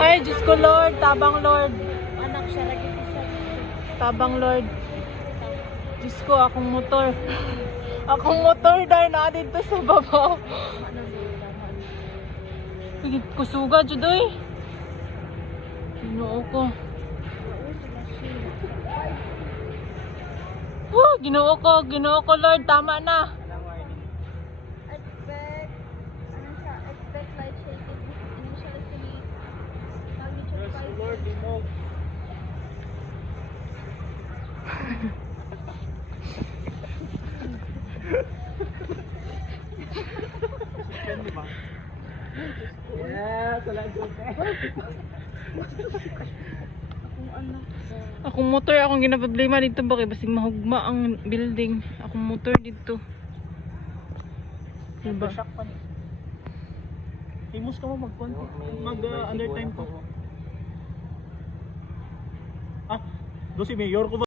Ay, Diyos ko Lord, tabang Lord. Anak siya lagi isa. Tabang Lord. Diyos ko, akong motor. Akong motor dahil na dito sa baba. Pigit ko suga, Judoy. Ginoo ko. Ginoo ko Lord, tama na. Expect, ano siya, expect light shaking, initial estimate, magnitude 5. Lord, mo. Yeah, salamat. Akong motor, akong ginaproblema dito ba kay basig mahugma ang building. Akong motor dito. Diba? Shock pa ni. Imus ka mo mag undertime ko. Ah, do si Mayor ko ba?